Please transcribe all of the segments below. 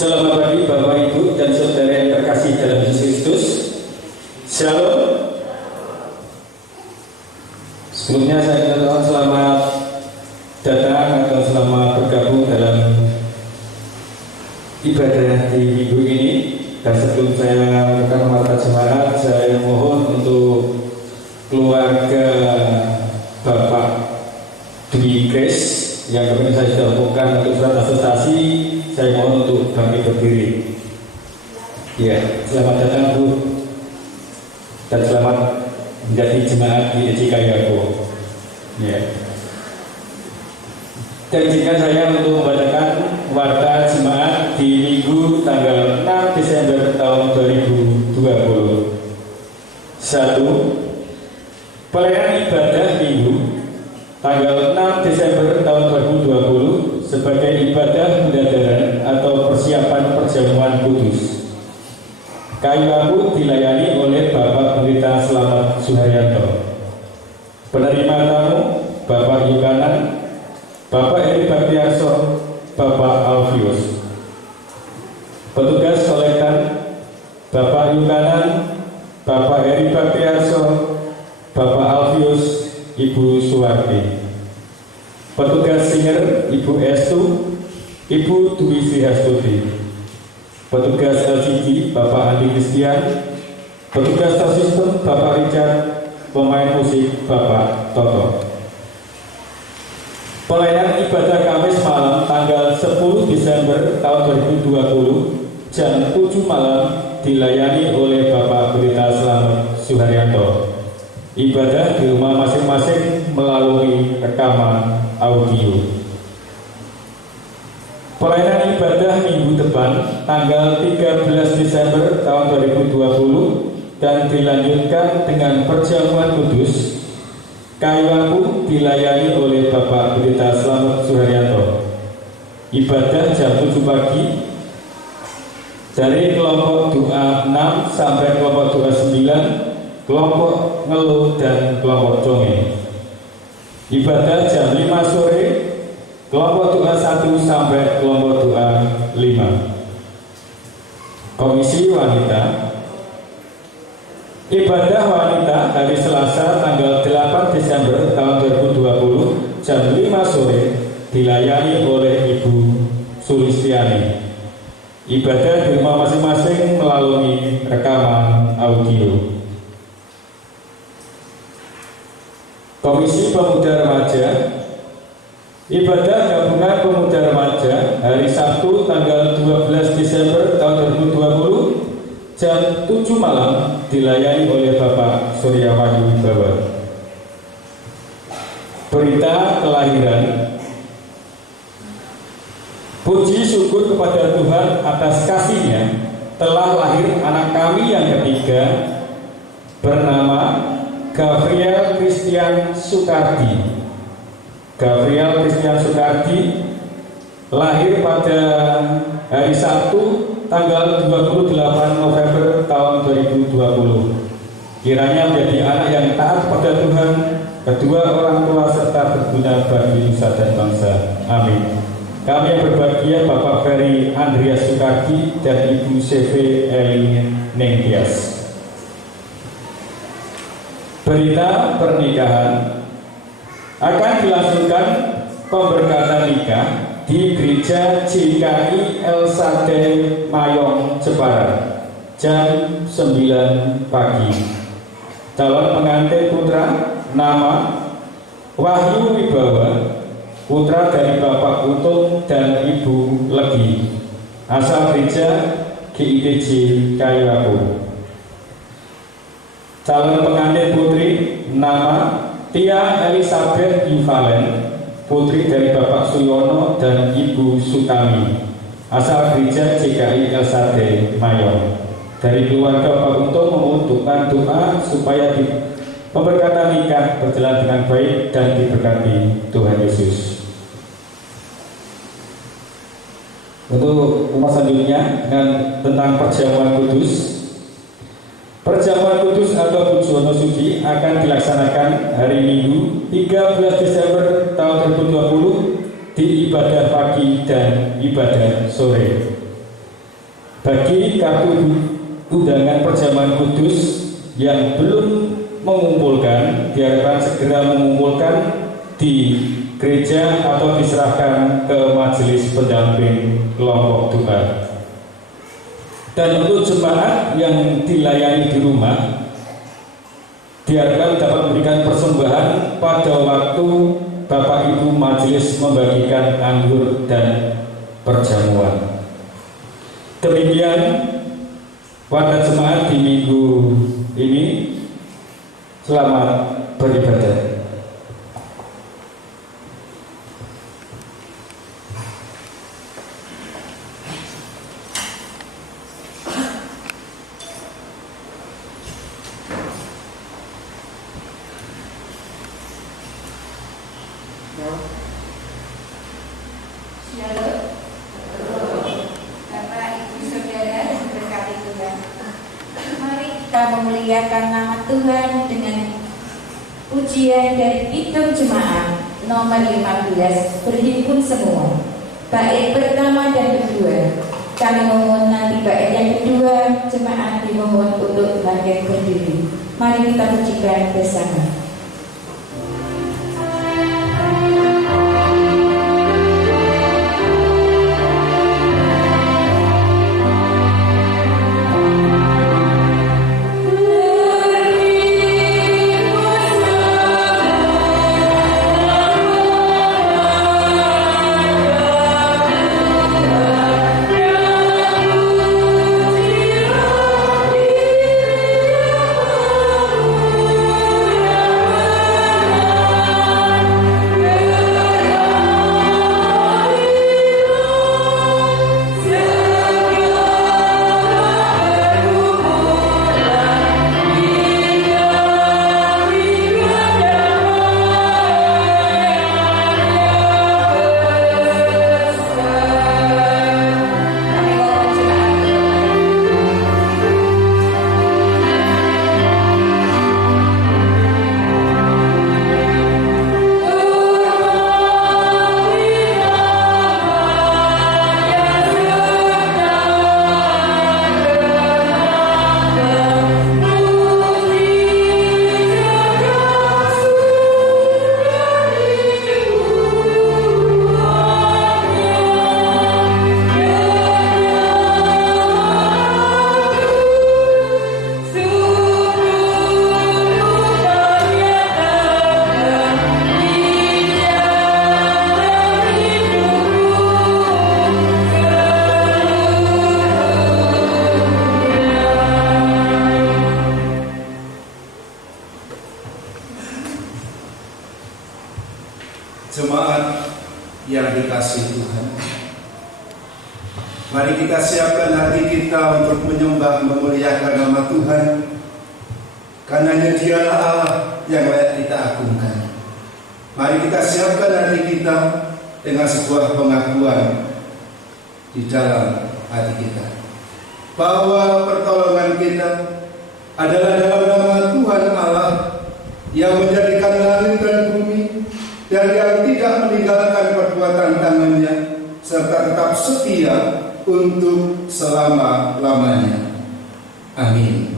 Selamat pagi Bapak Ibu dan Saudara yang terkasih dalam Yesus Kristus. Shalom. Sebelumnya saya ucapkan selamat datang atau selamat bergabung dalam ibadah di minggu ini. Dan sebelum saya membuka mata jemaat, saya mohon untuk keluarga Bapak Dwi Grace yang kemarin saya sudah lakukan untuk surat asosiasi. Saya mohon untuk bangkit berdiri. Ya, selamat datang Bu, dan selamat menjadi jemaat di Ejikayaku. Ya. Dan izinkan saya untuk membacakan warta jemaat di Minggu tanggal 6 Desember tahun 2020. 1. Pelayanan ibadah Minggu tanggal 6 Desember tahun 2020 sebagai ibadah pendadaran atau persiapan perjamuan kudus. Kayu aku dilayani oleh Bapak Pendeta Slamet Suharyanto. Penerima tamu Bapak Yukanan, Bapak Eri Baktiarso, Bapak Alfius. Petugas kolekan Bapak Yukanan, Bapak Eri Baktiarso, Bapak Alfius, Ibu Suwarti. Petugas singer Ibu Estu, Ibu Dwi Srihastuti. Petugas LCD Bapak Andi Kristian. Petugas sistem Bapak Richard. Pemain musik Bapak Toto. Pelayanan ibadah Kamis malam tanggal 10 Desember tahun 2020 jam 7 malam dilayani oleh Bapak Pendeta Slamet Suharyanto. Ibadah di rumah masing-masing melalui rekaman audio. Pelayanan ibadah minggu depan tanggal 13 Desember tahun 2020 dan dilanjutkan dengan perjamuan kudus. Kayu aku dilayani oleh Bapak Pendeta Slamet Suharyanto. Ibadah jam 7 pagi dari kelompok doa 6 sampai kelompok doa 9, kelompok ngeluh dan kelompok dongeng. Ibadah jam 5 sore, kelompok doa 1 sampai kelompok doa 5. Komisi Wanita. Ibadah wanita hari Selasa tanggal 8 Desember tahun 2020 jam 5 sore dilayani oleh Ibu Sulistiani. Ibadah di rumah masing-masing melalui rekaman audio. Komisi Pemuda Remaja. Ibadah gabungan Pemuda Remaja hari Sabtu tanggal 12 Desember tahun 2020 jam 7 malam dilayani oleh Bapak Surya Wahyu Wibawa. Berita kelahiran. Puji syukur kepada Tuhan atas kasih-Nya telah lahir anak kami yang ketiga bernama Gabriel Christian Sukardi. Gabriel Christian Sukardi lahir pada hari Sabtu tanggal 28 November tahun 2020. Kiranya menjadi anak yang taat pada Tuhan, kedua orang tua serta berguna bagi nusa dan bangsa. Amin. Kami yang berbahagia Bapak Ferry Andreas Sukardi dan Ibu CV Eli Nengkias. Berita pernikahan. Akan dilangsungkan pemberkatan nikah di Gereja GKI El Sadai Mayong Jepara jam 9 pagi. Calon pengantin putra nama Wahyu Wibawa, putra dari Bapak Untung dan Ibu Legi, asal gereja GIDJ Kayuaku. Calon pengantin putri nama Tia Elizabeth Yuvalen, putri dari Bapak Suyono dan Ibu Sutami, asal gereja GKI El Sadai Mayong. Dari keluarga Bapak Untung membutuhkan doa supaya pemberkatan nikah berjalan dengan baik dan diberkati Tuhan Yesus. Untuk umat selanjutnya tentang perjamuan kudus. Perjamuan kudus atau Bujono Suci akan dilaksanakan hari Minggu 13 Desember tahun 2020 di ibadah pagi dan ibadah sore. Bagi kartu undangan perjamuan kudus yang belum mengumpulkan, diharapkan segera mengumpulkan di gereja atau diserahkan ke majelis pendamping kelompok Tuhan. Dan untuk jemaat yang dilayani di rumah, diharapkan dapat memberikan persembahan pada waktu Bapak Ibu majelis membagikan anggur dan perjamuan. Demikian wadah jemaat di minggu ini. Selamat beribadah. Memuliakan nama Tuhan dengan pujian dari Kidung Jemaat nomor 15, berhimpun semua. Bait pertama dan kedua kami mohon, nanti bait yang kedua jemaat dimohon untuk bangkit berdiri. Mari kita pujikan bersama. Jemaat yang dikasihi Tuhan, mari kita siapkan hati kita untuk menyembah memuliakan nama Tuhan, karena Dialah Allah yang layak kita agungkan. Mari kita siapkan hati kita dengan sebuah pengakuan di dalam hati kita bahwa pertolongan kita adalah dalam nama Tuhan Allah yang menjadikan langit dan bumi, dan yang tidak meninggalkan perbuatan tangannya, serta tetap setia untuk selama-lamanya. Amin.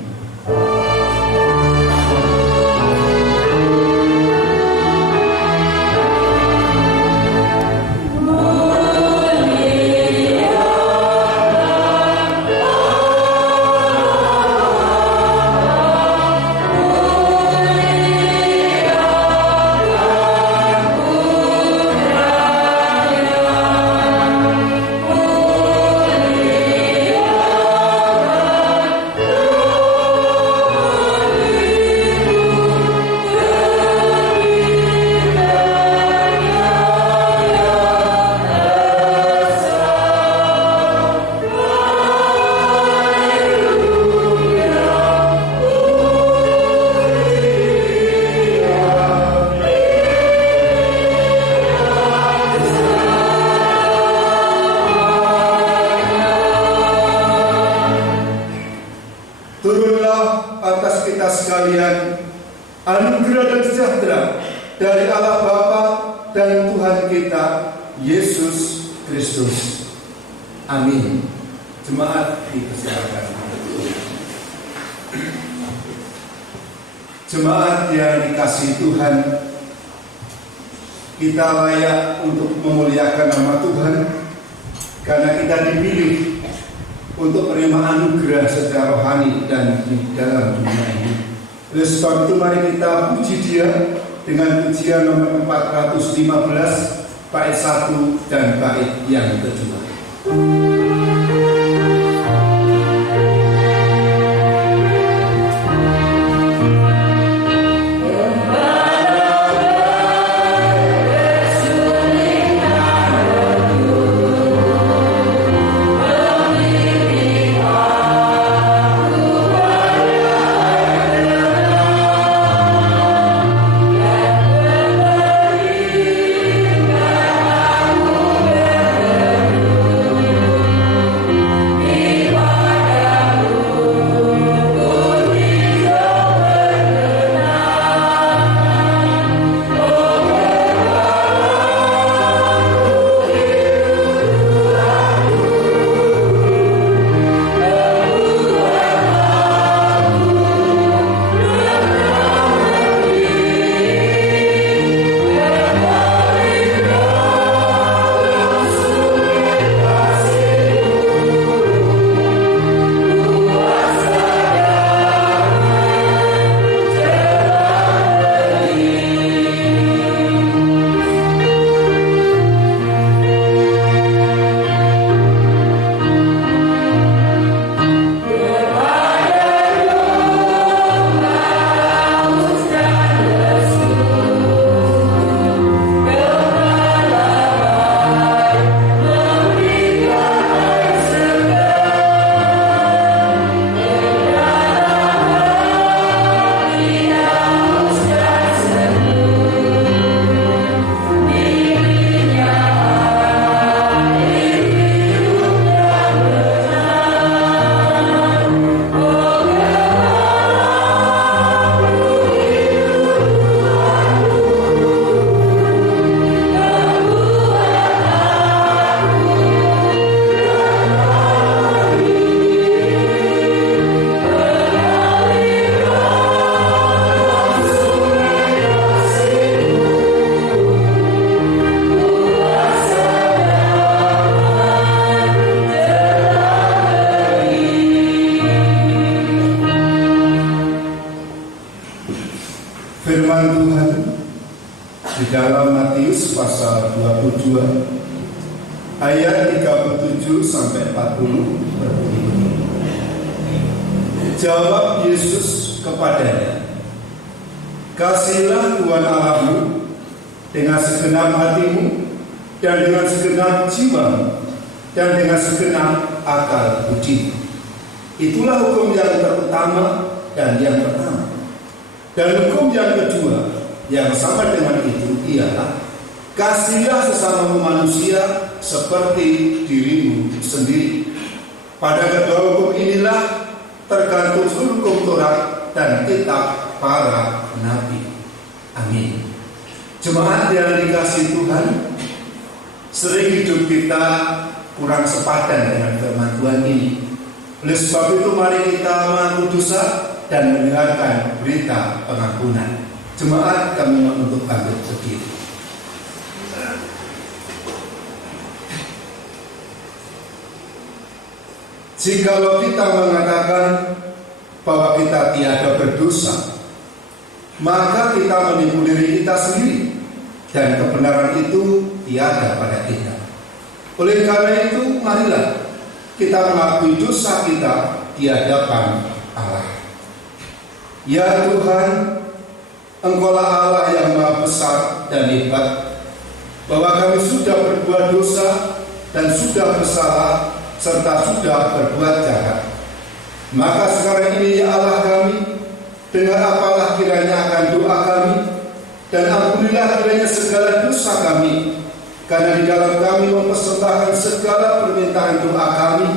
Turunlah atas kita sekalian anugerah dan sejahtera dari Allah Bapa dan Tuhan kita Yesus Kristus. Amin. Jemaat dipersilakan. Jemaat yang dikasihi Tuhan, kita layak untuk memuliakan nama Tuhan karena kita dipilih untuk menerima anugerah secara rohani dan di dalam dunia ini. Oleh sebab itu mari kita puji Dia dengan pujian nomor 415 bait 1 dan bait yang kedua. Firman Tuhan di dalam Matius pasal 22 ayat 37 sampai 40 berbunyi. Jawab Yesus kepadanya, "Kasihilah Tuhan Allahmu dengan segenap hatimu dan dengan segenap jiwamu dan dengan segenap akal budimu. Itulah hukum yang terutama dan yang pertama. Dan hukum yang kedua yang sama dengan itu ialah kasihilah sesamamu manusia seperti dirimu sendiri. Pada kedua hukum inilah tergantung seluruh hukum Taurat dan kitab para nabi." Amin. Jemaat yang dikasihi Tuhan, sering hidup kita kurang sepadan dengan firman Tuhan ini. Oleh sebab itu mari kita mengaku dosa dan mendengarkan berita pengampunan. Jemaat, kami untuk bangkit berdiri. Jikalau kita mengatakan bahwa kita tiada berdosa, maka kita menipu diri kita sendiri dan kebenaran itu tiada pada kita. Oleh karena itu, marilah kita mengakui dosa kita di hadapan Allah. Ya Tuhan, Engkaulah Allah yang maha besar dan hebat, bahwa kami sudah berbuat dosa dan sudah bersalah serta sudah berbuat jahat. Maka sekarang ini ya Allah kami, dengar apalah kiranya akan doa kami, dan ampunilah kiranya segala dosa kami, karena di dalam kami mempersembahkan segala permintaan doa kami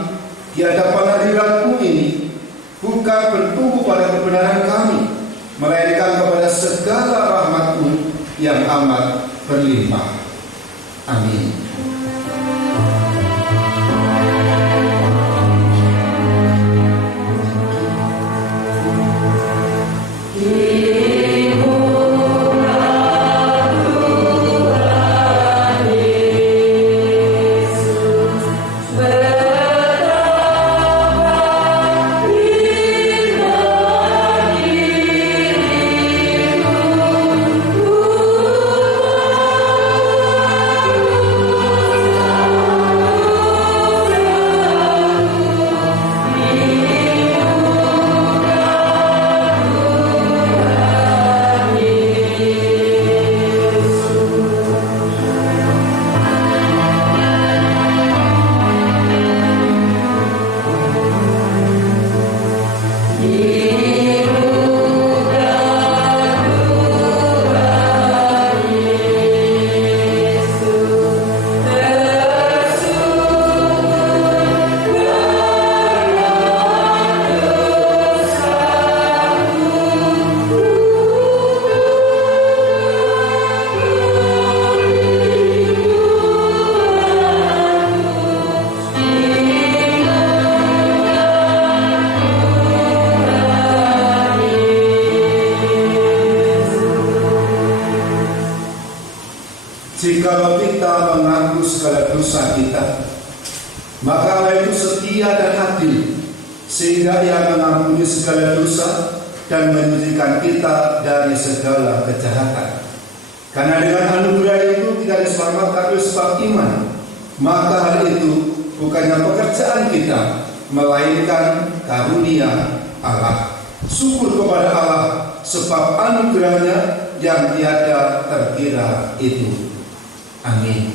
di hadapan hadirat-Mu ini, bukan bertumbuh pada kebenaran kami, melainkan kepada segala rahmat-Mu yang amat berlimpah. Amin. Jikalau kita mengaku segala dosa kita, maka Allah itu setia dan adil, sehingga Ia mengampuni segala dosa dan menyucikan kita dari segala kejahatan. Karena dengan anugerah itu kita diselamatkan oleh sebab iman, maka hal itu bukannya pekerjaan kita, melainkan karunia Allah. Syukur kepada Allah sebab anugerahnya yang tiada terkira itu. Amin.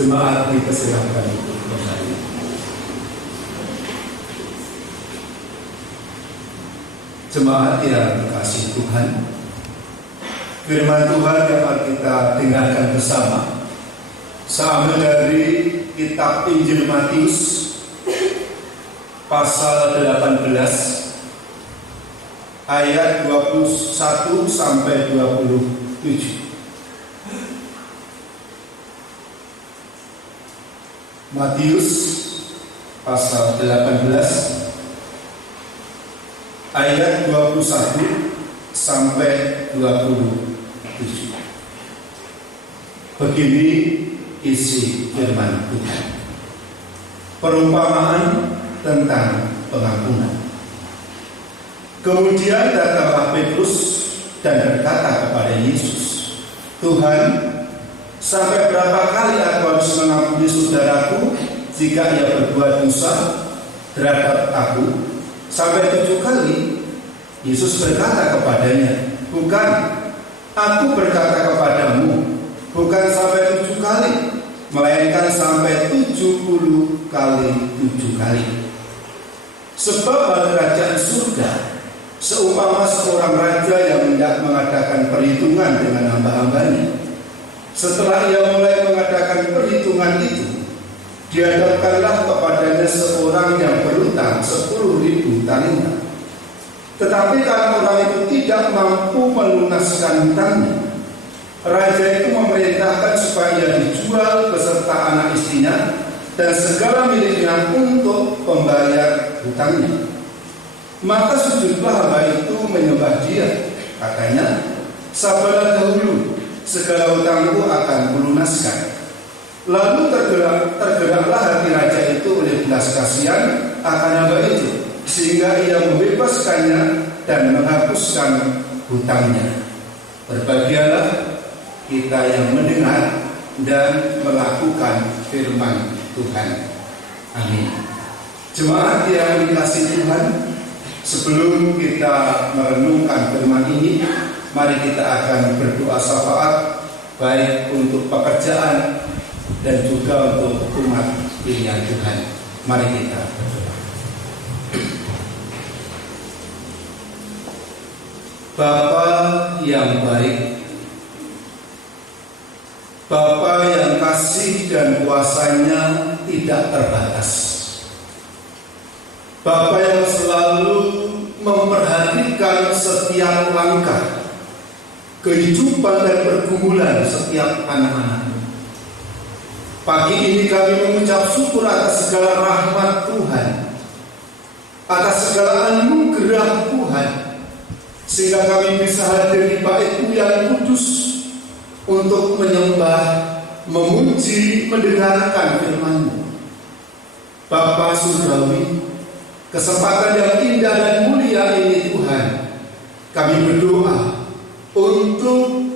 Jemaat dipersilahkan untuk berdiri. Jemaat yang dikasihi Tuhan, firman Tuhan dapat kita dengarkan bersama sama dari kitab Injil Matius pasal 18 ayat 21 sampai 27. Matius pasal 18 ayat 21 sampai 27. Begini isi firman Tuhan. Perumpamaan tentang pengampunan. Kemudian datanglah Petrus dan berkata kepada Yesus, "Tuhan, sampai berapa kali aku harus mengampuni saudaraku jika ia berbuat dosa terhadap aku? Sampai 7 kali?" Yesus berkata kepadanya, "Bukan, aku berkata kepadamu, bukan sampai 7 kali, melainkan sampai 70 kali 7 kali. Sebab kerajaan surga seumpama seorang raja yang hendak mengadakan perhitungan dengan hamba-hambanya. Setelah ia mulai mengadakan perhitungan itu, dihadapkanlah kepadanya seorang yang berutang 10.000 talenta. Tetapi karena orang itu tidak mampu melunaskan hutangnya, raja itu memerintahkan supaya ia dijual beserta anak istrinya dan segala miliknya untuk pembayar hutangnya. Maka sujudlah hamba itu menyembah dia. Katanya, 'Sabarlah dahulu, segala hutangku akan kulunaskan.' Lalu tergeraklah hati raja itu oleh belas kasihan akan hamba itu, sehingga ia membebaskannya dan menghapuskan hutangnya." Berbahagialah kita yang mendengar dan melakukan firman Tuhan. Amin. Jemaat yang dikasihi Tuhan, sebelum kita merenungkan firman ini, mari kita akan berdoa syafaat baik untuk pekerjaan dan juga untuk umat pilihan Tuhan. Mari kita berdoa. Bapa yang baik, Bapa yang kasih dan kuasanya tidak terbatas, Bapa yang selalu memperhatikan setiap langkah kehidupan dan pergumulan setiap anak-anak. Pagi ini kami mengucap syukur atas segala rahmat Tuhan atas segala anugerah Tuhan, sehingga kami bisa hadir di bait-Mu yang kudus untuk menyembah, memuji, mendengarkan firman-Mu. Bapa surgawi, kesempatan yang indah dan mulia ini Tuhan, kami berdoa untuk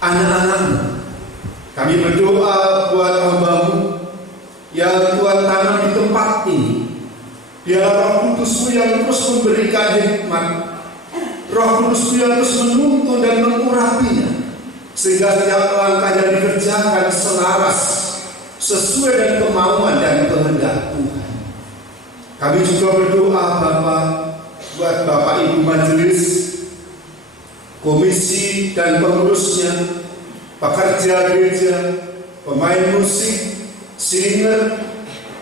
anak-anak-Mu. Kami berdoa buat hamba-Mu yang Tuhan tanam di tempat ini. Biarlah Roh Kudus-Mu yang terus memberikan hikmat, Roh Kudus-Mu yang terus menuntun dan mengurapinya, sehingga setiap langkah yang dikerjakan selaras sesuai dengan kemauan dan kehendak Tuhan. Kami juga berdoa Bapa buat Bapak Ibu Majelis, komisi dan pengurusnya, pekerja gereja, pemain musik, singer,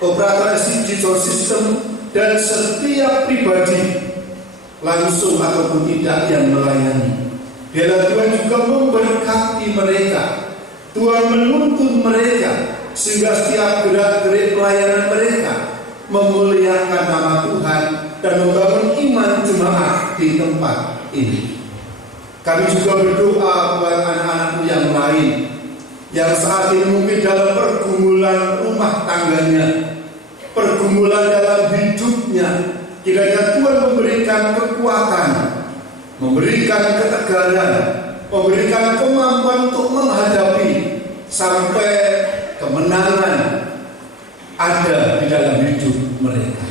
operator digital system, dan setiap pribadi langsung ataupun tidak yang melayani. Biarlah Tuhan juga memberkati mereka, Tuhan menuntun mereka, sehingga setiap gerak-gerik pelayanan mereka memuliakan nama Tuhan dan membangun iman jemaat di tempat ini. Kami juga berdoa buat anak-anak yang lain yang saat ini mungkin dalam pergumulan rumah tangganya, pergumulan dalam hidupnya. Kiranya Tuhan memberikan kekuatan, memberikan ketegaran, memberikan kemampuan untuk menghadapi sampai kemenangan ada di dalam hidup mereka.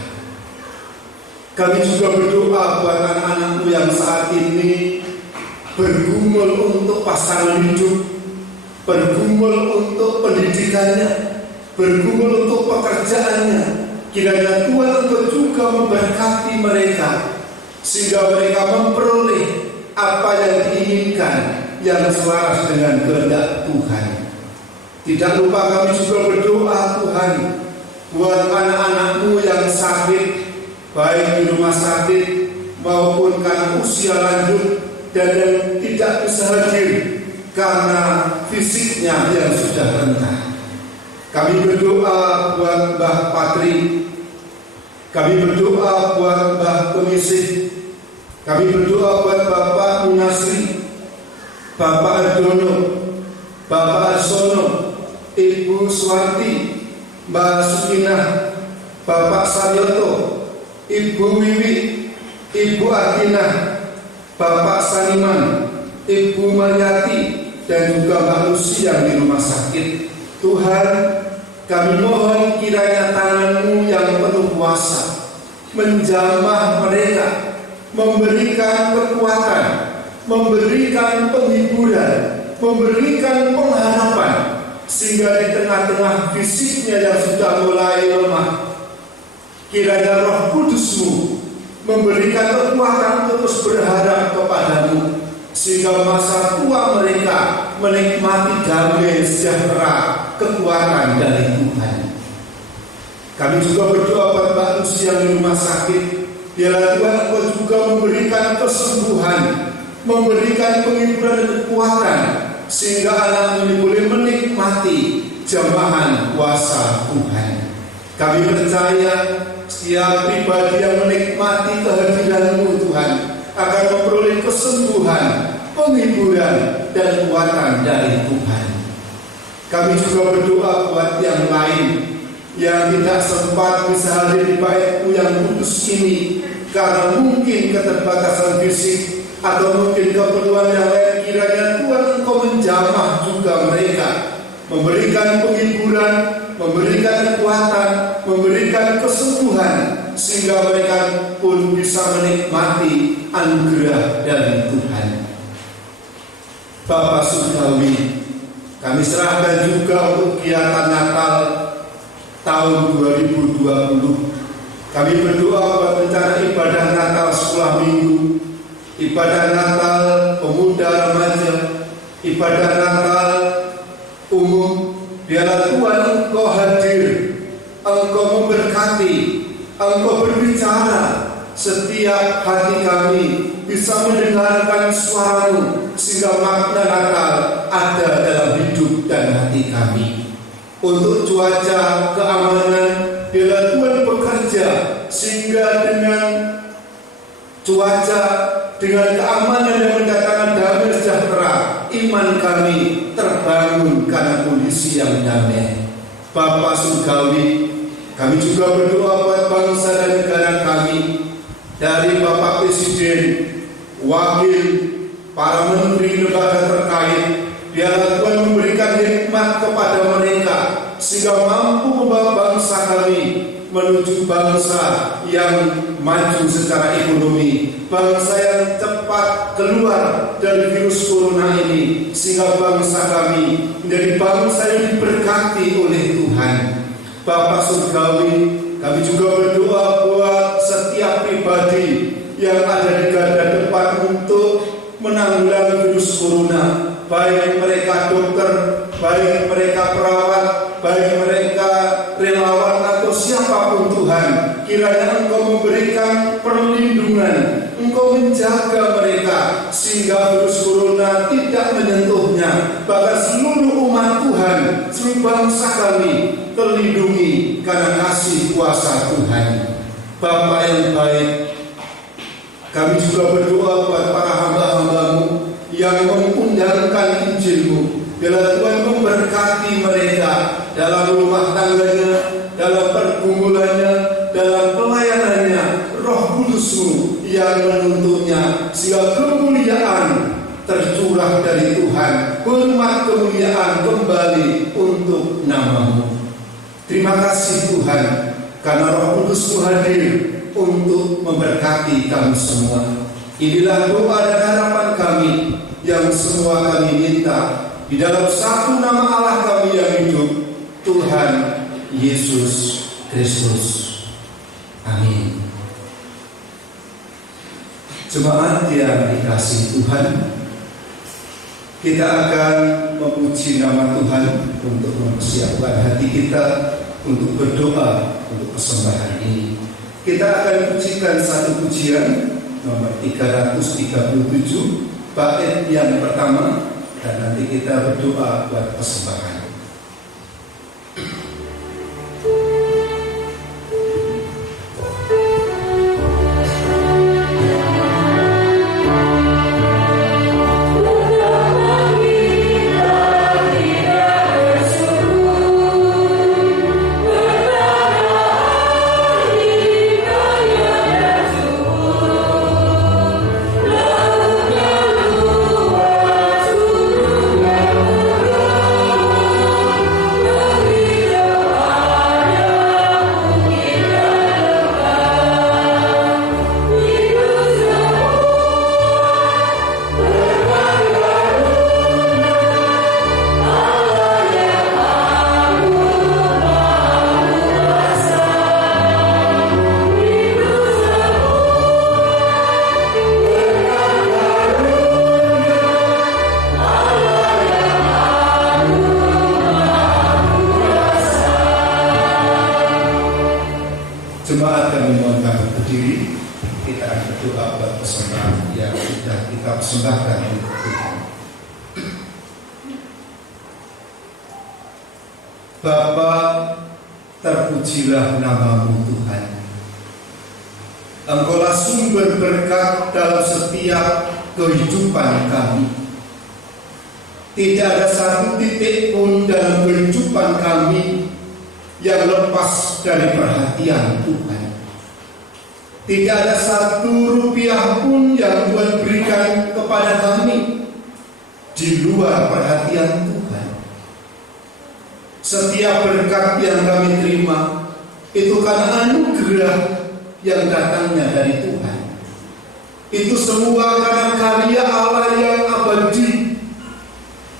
Kami juga berdoa buat anak-anak-Mu yang saat ini bergumul untuk pasangan hidup, bergumul untuk pendidikannya, bergumul untuk pekerjaannya. Kiranya Tuhan untuk juga memberkati mereka, sehingga mereka memperoleh apa yang diinginkan yang selaras dengan kehendak Tuhan. Tidak lupa kami juga berdoa Tuhan buat anak-anak-Mu yang sakit, baik di rumah sakit maupun karena usia lanjut dan yang tidak bisa hadir karena fisiknya yang sudah rentah. Kami berdoa buat Mbah Patri, kami berdoa buat Mbah Komisih, kami berdoa buat Bapak Munasri, Bapak Ardono, Bapak Arsono, Ibu Suwarti, Mbak Sukinah, Bapak Saryoto, Ibu Wiwi, Ibu Artinah, Bapak Saniman, Ibu Mariati, dan juga Mbak Lucy yang di rumah sakit. Tuhan, kami mohon kiranya tangan-Mu yang penuh kuasa menjamah mereka, memberikan kekuatan, memberikan penghiburan, memberikan pengharapan, sehingga di tengah-tengah fisiknya yang sudah mulai lemah, kiranya Roh Kudus-Mu memberikan kekuatan untuk terus berharap kepada-Mu, sehingga masa tua mereka menikmati damai sejahtera kekuatan dari Tuhan. Kami juga berdoa buat Mbak Lucy yang di rumah sakit. Biarlah Tuhan Engkau juga memberikan kesembuhan, memberikan penghiburan dan kekuatan, sehingga anak ini boleh menikmati jamahan kuasa Tuhan. Kami percaya setiap pribadi yang menikmati kehadiran-Mu Tuhan akan memperoleh kesembuhan, penghiburan, dan kekuatan dari Tuhan. Kami juga berdoa buat yang lain yang tidak sempat bisa hadir di bait-Mu yang kudus ini karena mungkin keterbatasan fisik atau mungkin keperluan yang lain. Kiranya Tuhan Engkau menjamah juga mereka, memberikan penghiburan, memberikan kekuatan, memberikan kesembuhan, sehingga mereka pun bisa menikmati anugerah dari Tuhan. Bapa surgawi, kami serahkan juga untuk kegiatan Natal tahun 2020. Kami berdoa buat rencana ibadah Natal sekolah minggu, ibadah Natal pemuda remaja, ibadah Natal umum. Biarlah Tuhan Engkau hadir, Engkau memberkati, Engkau berbicara, setiap hati kami bisa mendengarkan suara-Mu, sehingga makna Natal ada dalam hidup dan hati kami. Untuk cuaca keamanan, biarlah Tuhan bekerja sehingga dengan cuaca, dengan keamanan yang mendatangkan damai sejahtera, iman kami terbangun karena kondisi yang damai. Bapa Surgawi, kami juga berdoa buat bangsa dan negara kami, dari Bapak Presiden, Wakil, para menteri lembaga terkait. Biarlah Tuhan memberikan hikmat kepada mereka sehingga mampu membawa bangsa kami menuju bangsa yang maju secara ekonomi, bangsa yang cepat keluar dari virus corona ini, sehingga bangsa kami menjadi bangsa yang diberkati oleh Tuhan. Bapak Surgawi, kami juga berdoa buat setiap pribadi yang ada di garda depan untuk menanggulangi virus corona, baik mereka dokter, baik mereka perawat, baik mereka relawan atau siapapun Tuhan. Kiranya Engkau memberikan perlindungan, Engkau menjaga mereka sehingga virus corona tidak menyentuhnya. Bahkan seluruh umat Tuhan, seluruh bangsa kami terlindungi karena kasih kuasa Tuhan. Bapa yang baik, kami juga berdoa buat para hamba-hamba-Mu yang mengundangkan Injil-Mu. Biarlah Tuhan memberkati mereka dalam rumah tangganya, dalam pergumulannya, dalam pelayanannya. Roh Kudus-Mu yang menuntunnya, sehingga kemuliaan tercurah dari Tuhan, hormat kemuliaan kembali untuk nama-Mu. Terima kasih Tuhan, karena Roh Kudus-Mu hadir untuk memberkati kami semua. Inilah doa dan harapan kami yang semua kami minta di dalam satu nama Allah kami yang hidup, Tuhan Yesus Kristus. Amin. Jemaat yang dikasihi Tuhan, kita akan memuji nama Tuhan untuk mempersiapkan hati kita untuk berdoa untuk persembahan ini. Kita akan pujikan satu pujian nomor 337 bait yang pertama, dan nanti kita berdoa buat persembahan. Jemaat kami mohon kami berdiri. Kita akan berdoa buat persembahan yang sudah kita persembahkan untuk Tuhan. Bapa, terpujilah nama-Mu Tuhan. Engkaulah sumber berkat dalam setiap kehidupan kami. Tidak ada satu titik pun dalam kehidupan kami yang lepas dari perhatian Tuhan. Tidak ada satu rupiah pun yang Tuhan berikan kepada kami di luar perhatian Tuhan. Setiap berkat yang kami terima itu karena anugerah yang datangnya dari Tuhan. Itu semua karena karya Allah yang abadi,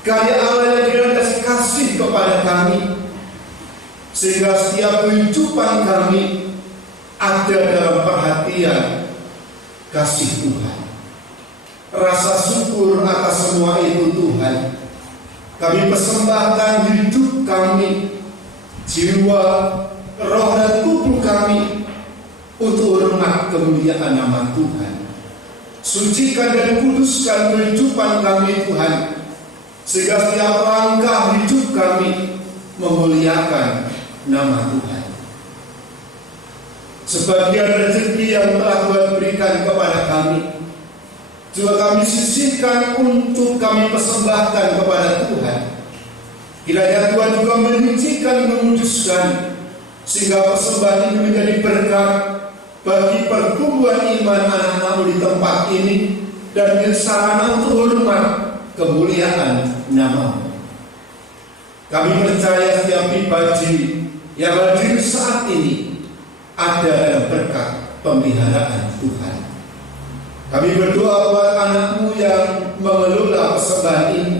karya Allah yang dikasih kasih kepada kami, sehingga setiap kehidupan kami ada dalam perhatian kasih Tuhan. Rasa syukur atas semua itu Tuhan. Kami persembahkan hidup kami, jiwa, roh dan tubuh kami untuk hormat kemuliaan nama Tuhan. Sucikan dan kuduskan kehidupan kami Tuhan, sehingga setiap langkah hidup kami memuliakan nama Tuhan. sebagian rezeki yang telah Tuhan berikan kepada kami juga kami sisihkan untuk kami persembahkan kepada Tuhan. Kiranya Tuhan juga menyucikan, menguduskan, sehingga persembahan ini menjadi berkat bagi pertumbuhan iman anak-anakmu di tempat ini dan sarana untuk hormat kemuliaan nama-Mu. Kami percaya setiap pribadi yang hadir saat ini ada dalam berkat pemeliharaan Tuhan. Kami berdoa buat anak-Mu yang mengelola persembahan ini.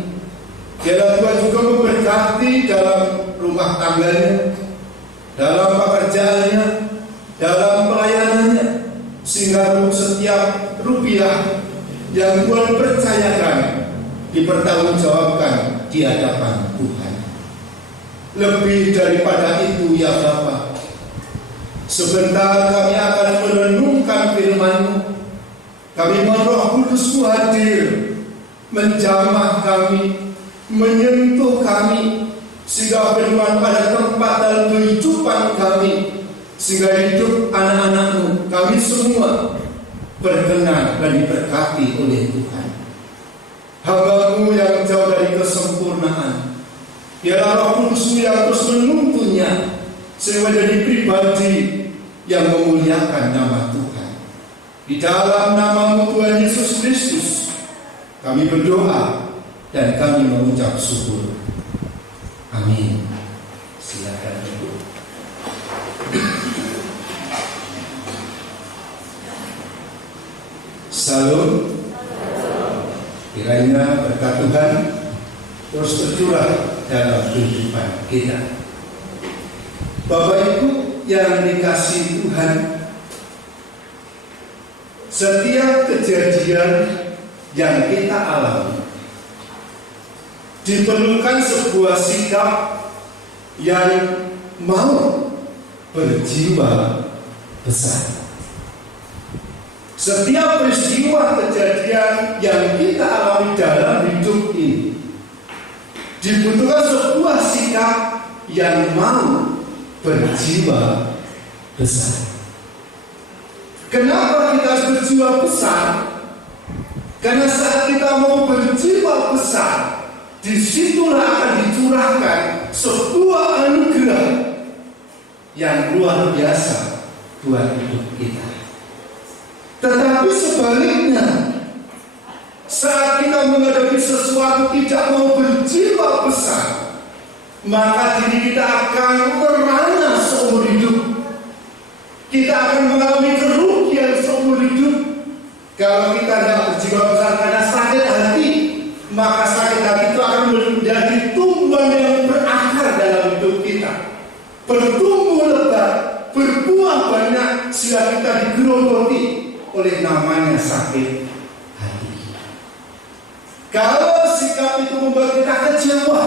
Biarlah Tuhan juga memberkati dalam rumah tangganya, dalam pekerjaannya, dalam pelayanannya, sehingga setiap rupiah yang Tuhan percayakan dipertanggungjawabkan di hadapan Tuhan. Lebih daripada itu ya Bapa, sebentar kami akan merenungkan firman-Mu. Kami mohon Roh Kudus-Mu hadir, menjamah kami, menyentuh kami, sehingga firman pada tempat dalam kehidupan kami, sehingga hidup anak-anak-Mu, kami semua berkenan dan diberkati oleh Tuhan. Hamba-Mu yang jauh dari kesempurnaan, biarlah Roh Kudus-Mu yang terus menuntunnya, sehingga menjadi pribadi yang memuliakan nama Tuhan. Di dalam nama-Mu Tuhan Yesus Kristus, kami berdoa dan kami mengucap syukur. Amin. Silakan Ibu. Salam. Kiranya berkat Tuhan terus tercurah dalam kehidupan kita. Bapak Ibu yang dikasihi Tuhan, setiap kejadian yang kita alami diperlukan sebuah sikap yang mau berjiwa besar. Setiap peristiwa kejadian yang kita alami dalam hidup ini dibutuhkan sebuah sikap yang mau berjiwa besar. Kenapa kita harus berjiwa besar? Karena saat kita mau berjiwa besar, disitulah akan dicurahkan sebuah anugerah yang luar biasa buat hidup kita. Tetapi sebaliknya, saat kita menghadapi sesuatu tidak mau berjiwa besar, maka diri kita akan merana seumur hidup. Kita akan mengalami kerugian seumur hidup. Kalau kita tidak berjiwa besar karena sakit hati, maka sakit hati itu akan menjadi tumbuhan yang berakar dalam hidup kita, bertumbuh lebat, berbuah banyak, sehingga kita digerogoti oleh namanya sakit hati. Kalau sikap itu membuat kita kecewa,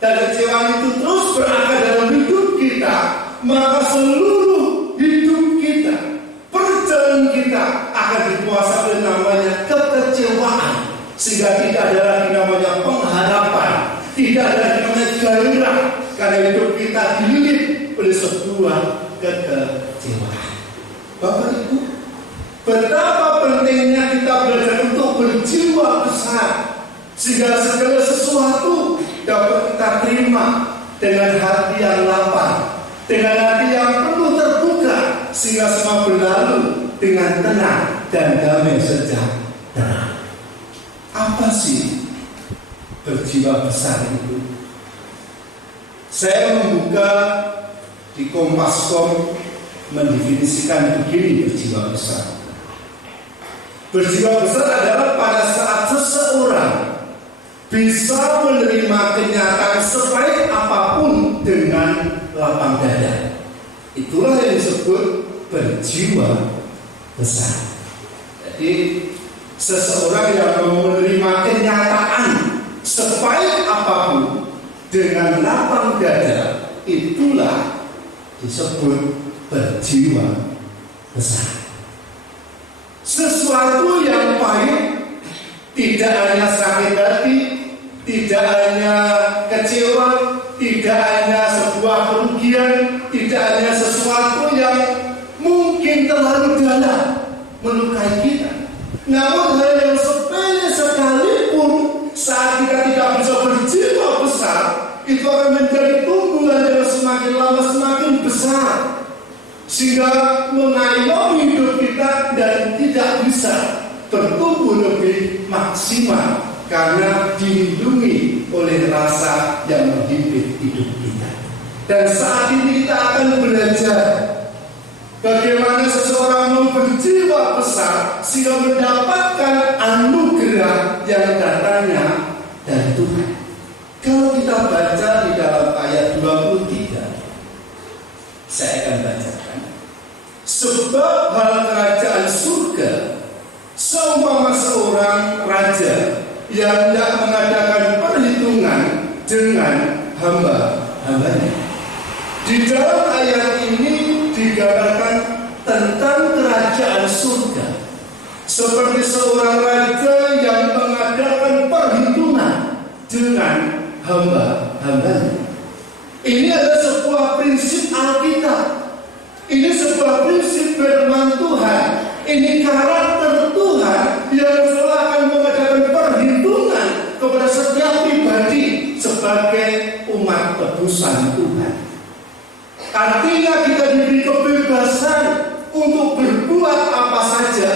dan kecewaan itu terus berakar dalam hidup kita, maka seluruh hidup kita, perjalanan kita akan dikuasai oleh namanya kekecewaan, sehingga tidak ada lagi namanya pengharapan, tidak ada lagi namanya gairah, karena hidup kita dililit oleh sebuah kekecewaan. Bapak Ibu, betapa pentingnya kita belajar untuk berjiwa besar, sehingga segala sesuatu dapat kita terima dengan hati yang lapang, dengan hati yang penuh terbuka, sehingga semua berlalu dengan tenang dan damai sejahtera. Apa sih berjiwa besar itu? Saya membuka di Kompas.com mendefinisikan begini berjiwa besar. Berjiwa besar adalah pada saat seseorang bisa menerima kenyataan sepahit apapun dengan lapang dada. Itulah yang disebut berjiwa besar. Jadi seseorang yang menerima kenyataan sepahit apapun dengan lapang dada, itulah disebut berjiwa besar. Sesuatu yang pahit tidak hanya sakit hati, tidak hanya kecewa, tidak hanya sebuah kerugian, tidak hanya sesuatu yang mungkin mungkin terlalu dalam melukai kita. Namun hal yang sepele sekalipun saat kita tidak bisa berjiwa besar, itu akan menjadi tumbuhan yang semakin lama semakin besar, sehingga mengayomi hidup kita dan tidak bisa bertumbuh lebih maksimal karena dilindungi oleh rasa yang menghimpit hidup kita. Dan saat ini kita akan belajar bagaimana seseorang mau berjiwa besar sehingga mendapatkan anugerah yang datangnya dari Tuhan. Kalau kita baca di dalam ayat 23, saya akan bacakan. Sebab hal kerajaan surga seumpama seorang raja yang tidak mengadakan perhitungan dengan hamba-hambanya. Di dalam ayat ini digambarkan tentang kerajaan surga seperti seorang raja yang mengadakan perhitungan dengan hamba-hambanya. Ini adalah sebuah prinsip Alkitab. Ini sebuah prinsip firman Tuhan. Ini karakter Tuhan yang selalu akan mengadakan perhitungan kepada setiap pribadi sebagai umat tebusan Tuhan. Artinya kita diberi kebebasan untuk berbuat apa saja.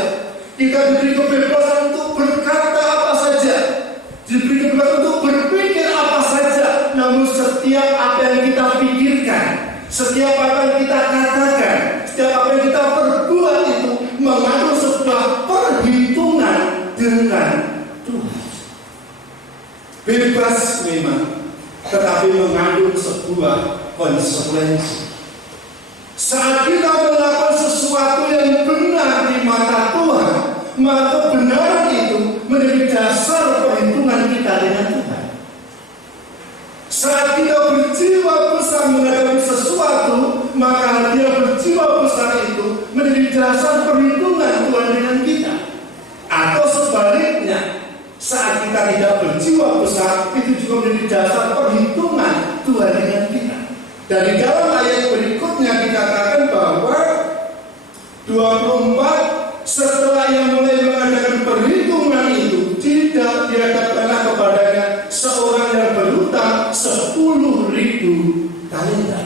Kita diberi kebebasan untuk berkata apa saja. Diberi kebebasan untuk berpikir apa saja. Namun setiap apa yang kita pikirkan, setiap apa yang kita katakan, setiap apa yang kita perbuat itu mengandung sebuah perhitungan dengan Tuhan. Bebas memang, tetapi mengandung sebuah konsekuensi. Saat kita melakukan sesuatu yang benar di mata Tuhan, maka kebenaran itu menjadi dasar perhitungan kita dengan Tuhan. Saat kita berjiwa besar menghadapi sesuatu, maka dia berjiwa besar itu menjadi dasar perhitungan Tuhan dengan kita. Atau sebaliknya, saat kita tidak berjiwa besar, itu juga menjadi dasar perhitungan Tuhan dengan kita. Dan di dalam ayat berikutnya dikatakan bahwa 24, setelah yang mulai mengadakan perhitungan itu, tidak dihadapkanlah kepadanya seorang yang berhutang 10.000 talenta.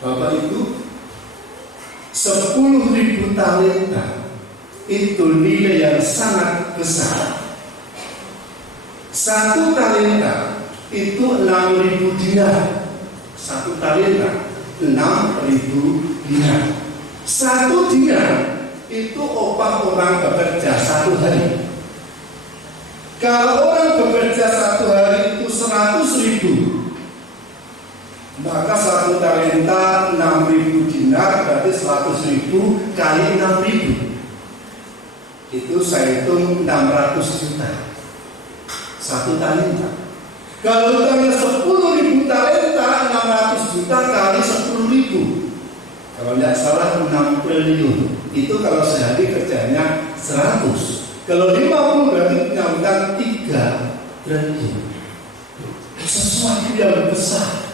Bapak Ibu, 10.000 talenta itu nilai yang sangat besar. 1 talenta itu 6.000 dinar. 1 talenta 6.000 dinar. 1 dinar itu upah orang bekerja 1 hari. Kalau orang bekerja 1 hari itu 100.000, maka 1 talenta 6.000 dinar berarti 100.000 kali 6.000. Itu saya hitung 600 juta. 1 talenta. Kalau utangnya 10.000 talenta, 600 juta kali 10.000. Kalau tidak salah 6 triliun. Itu kalau sehari kerjanya 100. Kalau 50 berarti punya utang 3 triliun. Sesuatu yang besar,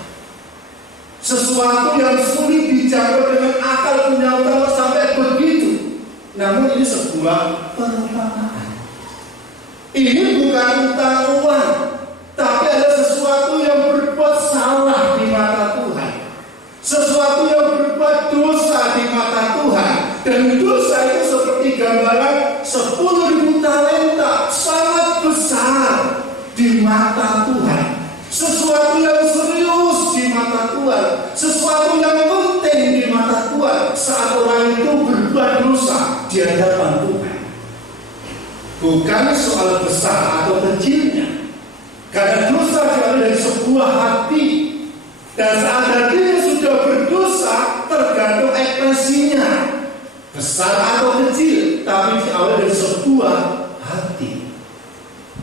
sesuatu yang sulit dijangkau dengan akal punya utang sampai begitu. Namun ini sebuah perumpamaan. Ini bukan utang uang, tapi ada sesuatu yang berbuat salah di mata Tuhan, sesuatu yang berbuat dosa di mata Tuhan. Dan dosa itu seperti gambaran 10.000 talenta, sangat besar di mata Tuhan. Sesuatu yang serius di mata Tuhan, sesuatu yang penting di mata Tuhan saat orang itu berbuat dosa di hadapan Tuhan. Bukan soal besar atau kecilnya, karena dosa diambil dari sebuah hati. Dan saat hatinya sudah berdosa, tergantung ekspresinya, besar atau kecil, tapi diambil dari sebuah hati.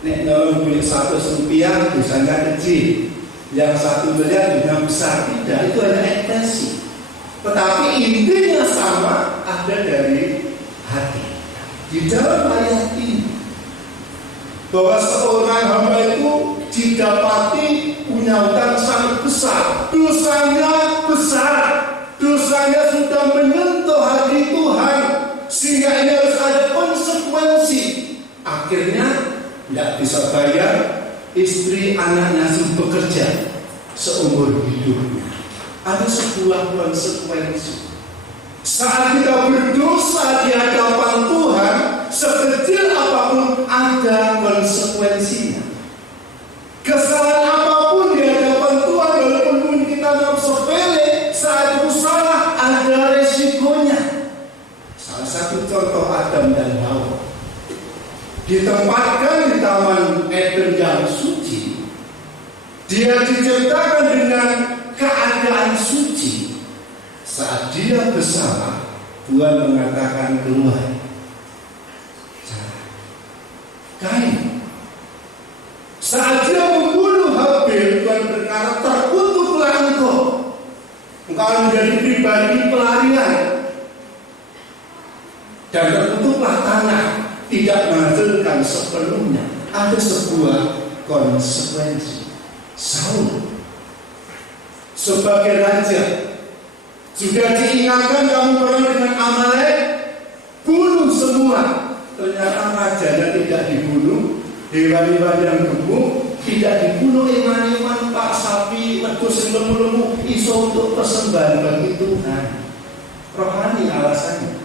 Nek kalau beli 100 rupiah dosanya kecil, yang 1 miliar dosanya besar, tidak, itu hanya ekspresi. Tetapi intinya sama, ada dari hati. Di dalam ayat ini, bahwa seorang hamba itu didapati punya utang sangat besar, dosanya besar, dosanya sudah menyentuh hati bisa bayar, istri anaknya sudah bekerja seumur hidupnya. Ada sebuah konsekuensi. Saat kita berdosa di hadapan Tuhan, sekecil apapun ada konsekuensinya. Kesalahan apapun di hadapan Tuhan, walaupun kita anggap sepele, saat itu salah ada resikonya. Salah satu contoh Adam dan Hawa ditempatkan di Taman Eden yang suci. Dia diciptakan dengan keadaan suci. Saat dia bersalah, Tuhan mengatakan keluar. Kain. Saat dia membunuh Habil, Tuhan berkata, terkutuklah engkau. Engkau menjadi pribadi pelarian. Dan terkutuklah tanah, tidak menghasilkan sepenuhnya. Ada sebuah konsekuensi. Saul sebagai raja sudah diingatkan, kamu perang dengan Amalek, bunuh semua. Ternyata rajanya tidak dibunuh, hewan-hewan yang gemuk tidak dibunuh, iman-iman pak sapi wedhus lemu-lemu iso untuk persembahan bagi Tuhan. Rohani alasannya,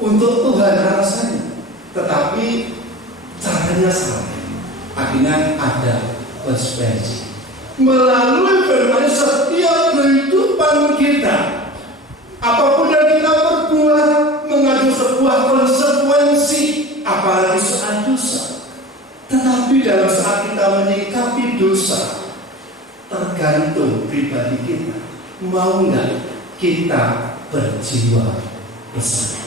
untuk Tuhan alasannya, tetapi caranya salah. Akhirnya ada konsekuensi. Melalui firman, setiap kehidupan kita, apapun yang kita perbuat mengandung sebuah konsekuensi, apalagi soal dosa. Tetapi dalam saat kita menyikapi dosa, tergantung pribadi kita, mau nggak kita berjiwa besar.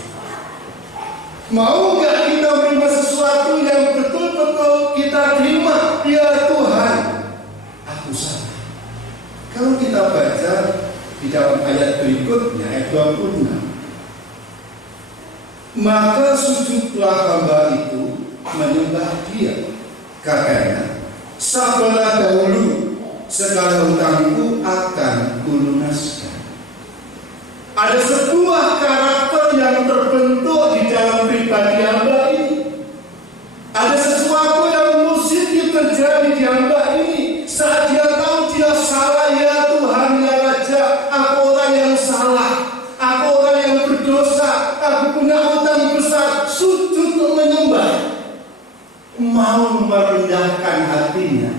Mau nggak kita menerima sesuatu yang betul-betul kita terima? Ya Tuhan, aku salah. Kalau kita baca di dalam ayat berikutnya, ayat 26, maka sujudlah hamba itu menyembah dia. Katanya, sabarlah dahulu, segala hutangku akan kulunaskan. Ada sebuah karakter yang terbentuk di dalam pribadi hamba ini. Ada sesuatu yang mesti terjadi di hamba ini. Saat dia tahu dia salah, ya Tuhan, ya Raja, aku orang yang salah, aku orang yang berdosa, aku punya hutang besar, sujud menyembah. Mau merendahkan hatinya,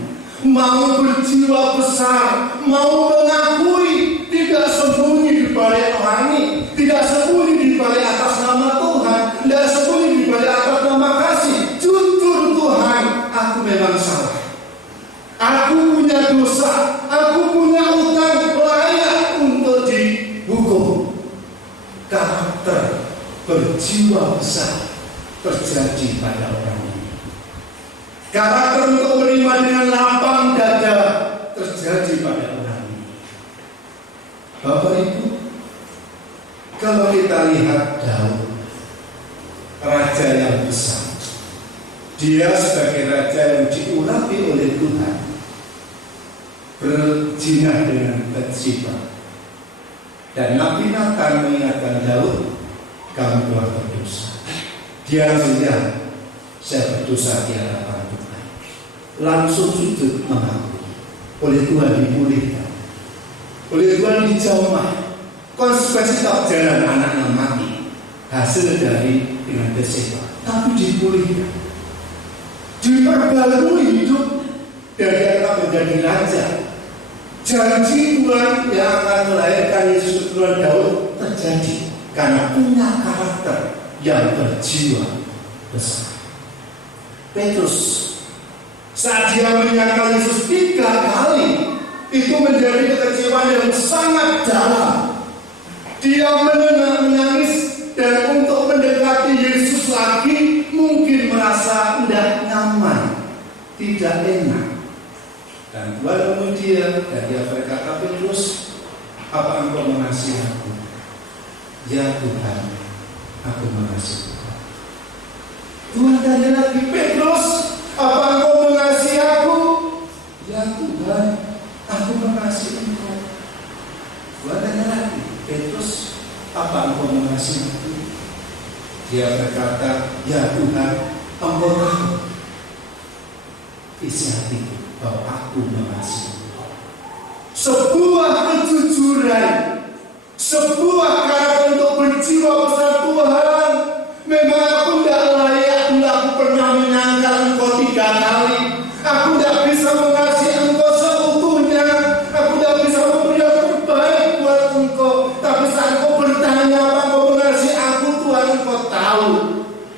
mau berjiwa besar, mau mengakui, tidak sembunyi di balik rohani, tidak sembunyi di balik atas nama Tuhan, tidak sembunyi di balik atas nama kasih. Jujur, Tuhan, aku memang salah, aku punya dosa, aku punya utang layak untuk dihukum. Karakter berjiwa besar terjadi pada orang ini. Karakter untuk menerima dengan lapang dada terjadi pada orang ini. Bapak Ibu, kalau kita lihat Daud, raja yang besar, dia sebagai raja yang diurapi oleh Tuhan, berzina dengan Bathsheba, dan Nabi Nathan mengingatkan Daud, kamu telah berdosa. Dia sudah, saya berdosa di hadapan Tuhan. Langsung sujud mengakui. Oleh Tuhan dipulihkan, oleh Tuhan dijamah. Konsekuensi tak jalan anaknya mati, hasil dari dengan Bathsheba, tapi dipulihkan, diperbarui hidup, dan dia akan menjadi raja. Janji Tuhan yang akan melahirkan Yesus keturunan Daud terjadi karena punya karakter yang berjiwa besar. Petrus, saat dia menyangkal Yesus 3 kali, itu menjadi kekecewaan yang sangat dalam. Dia menangis, dan untuk mendekati Yesus lagi mungkin merasa tidak nyaman, tidak enak. Dan Tuhan memuji dia, dan dia berkata, Petrus, apa engkau mengasihi aku? Ya Tuhan, aku mengasihi Tuhan. Tuhan tanya lagi, Petrus, apa engkau mengasihi aku? Ya Tuhan, aku mengasihi engkau. Tuhan tanya lagi, Petrus, apa engkau mengasihi aku? Dia berkata, ya Tuhan, Engkau tahu isi hatiku bahwa aku mengasihi. Sebuah kejujuran, sebuah karakter untuk berjiwa besar Tuhan. Memang aku tidak layak, dulu aku pernah menyangkal Engkau 3 kali. Aku tidak bisa mengasihi Engkau seutuhnya. Aku tidak bisa memberi yang terbaik buat Engkau. Tapi saat Engkau bertanya apa Engkau mengasihi aku, Tuhan, Engkau tahu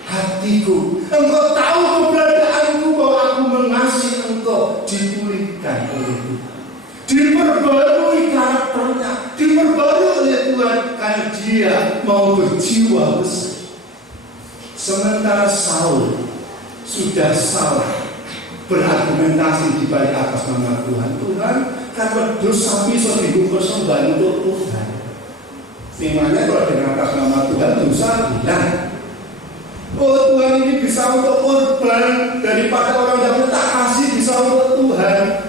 hatiku. Engkau tahu keberadaanku bahwa aku mengasihi Engkau. Dipulihkan oleh Tuhan, diperbarui karakternya, diperbarui oleh Tuhan, karena dia mau berjiwa besar. Sementara Saul sudah salah berargumentasi di balik atas nama Tuhan. Tuhan, karena dosa bisa dibungkus persembahan untuk Tuhan. Memangnya kalau dengan atas nama Tuhan dosa bilang, oh Tuhan ini bisa untuk korban, daripada orang yang tak kasih bisa untuk Tuhan.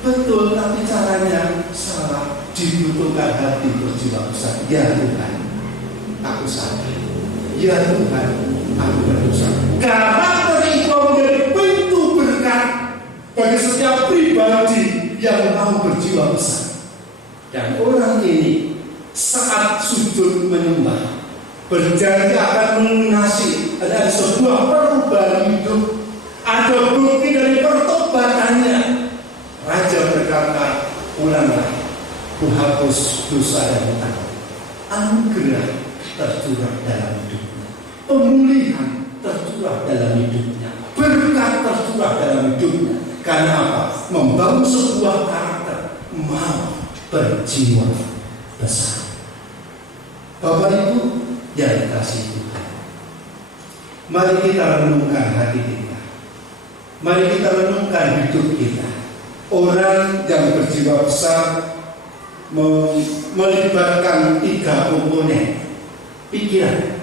Betul, tapi caranya salah. Dibutuhkan hati berjiwa besar. Ya Tuhan, aku salah. Ya Tuhan, aku berdosa. Karakter itu menjadi pintu berkat bagi setiap pribadi yang mau berjiwa besar. Dan orang ini saat sujud menyembah berjanji akan melunasi, ada sebuah perubahan hidup, ada bukti dari pertobatannya. Raja berkata, ulanglah, ku hapus dosa dan hutang. Anugerah tercurah dalam hidupnya, pemulihan tercurah dalam hidupnya, berkat tercurah dalam hidupnya. Karena apa? Membangun sebuah karakter, mau berjiwa besar. Bapak Ibu yang dikasihi Tuhan, mari kita renungkan hati kita, mari kita renungkan hidup kita. Orang yang berjiwa besar melibatkan 3 komponen: pikiran,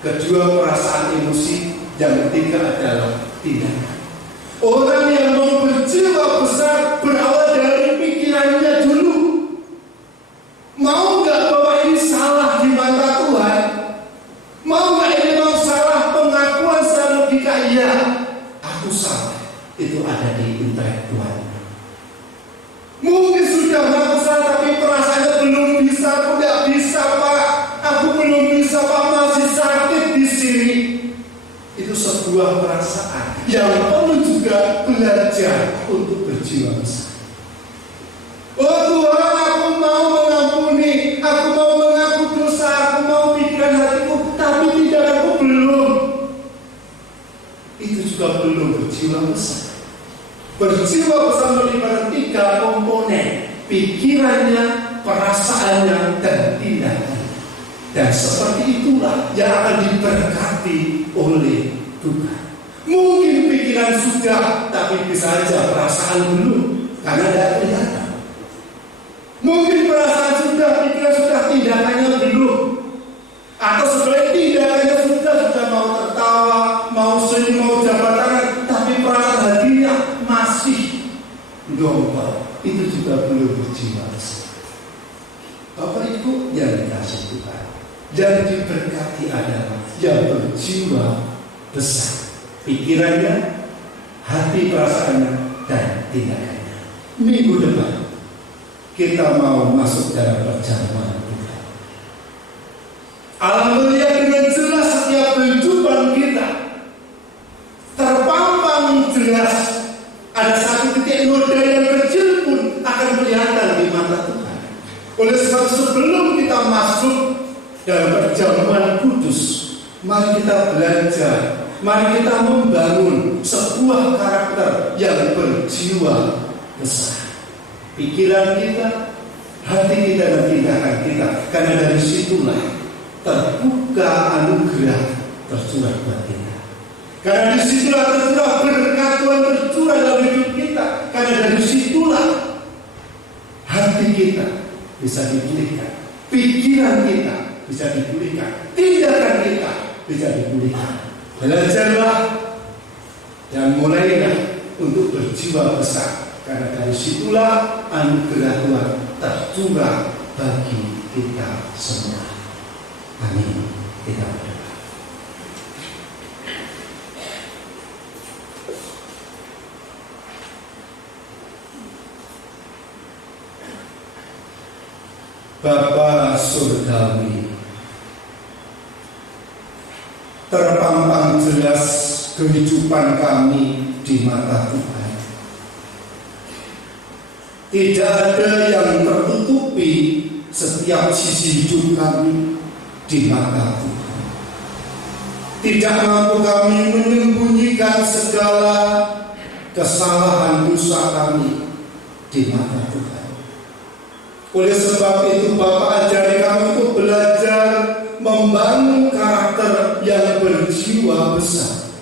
kedua perasaan emosi, yang ketiga adalah tindakan. Orang yang mau berjiwa besar berawal dari pikirannya dulu. Mau nggak bahwa ini salah di mata Tuhan? Mau nggak ini mau salah pengakuan secara logika? Iya, aku salah. Itu ada di intelektual. Mungkin sudah mengaku salah, tapi perasaannya belum bisa. Aku tidak bisa, Pak. Aku belum bisa, Pak. Masih sakit di sini. Itu sebuah perasaan yang perlu juga belajar untuk berjiwa besar. Oh Tuhan, aku mau mengampuni, aku mau mengaku dosa, aku mau pikiran hatiku, tapi tindakanku belum. Itu juga belum berjiwa besar. Berjiwa besar melibatkan 3 komponen: pikirannya, perasaannya, dan tindakan. Dan seperti itulah yang akan diberkati oleh Tuhan. Mungkin pikiran sudah, tapi bisa saja perasaan belum, karena tidak kelihatan. Mungkin perasaan sudah, pikiran sudah, tindakannya belum. Atau sebenarnya tindakannya sudah mau tertawa, mau senyum, mau jabat tangan, tapi perasaan hatinya masih dongkol. Itu juga belum berjiwa besar. Bapak Ibu yang dikasihi Tuhan, yang diberkati adalah yang berjiwa besar. Pikirannya, hati, perasaannya, dan tindakannya. Minggu depan kita mau masuk dalam perjamuan Tuhan. Alhamdulillah, dengan jelas setiap kehidupan kita terpampang jelas. Ada satu titik noda yang kecil pun akan kelihatan di mata Tuhan. Oleh sebab sebelum kita masuk dalam perjamuan kudus, mari kita belajar, mari kita membangun sebuah karakter yang berjiwa besar. Pikiran kita, hati kita, dan tindakan kita. Karena dari situlah terbuka anugerah tercurah buat kita. Karena dari situlah tercurah berkat Tuhan tercurah dalam hidup kita. Karena dari situlah hati kita bisa dipulihkan, pikiran kita bisa dipulihkan, tindakan kita bisa dipulihkan. Belajarlah dan mulailah untuk berjiwa besar. Karena dari situlah anugerah Tuhan tercurah bagi kita semua. Amin. Kita berdoa. Bapa surgawi, terpampang jelas kehidupan kami di mata Tuhan. Tidak ada yang tertutupi setiap sisi hidup kami di mata Tuhan. Tidak mampu kami menyembunyikan segala kesalahan dosa kami di mata Tuhan. Oleh sebab itu Bapak ajari kami untuk belajar membangun karakter yang berjiwa besar,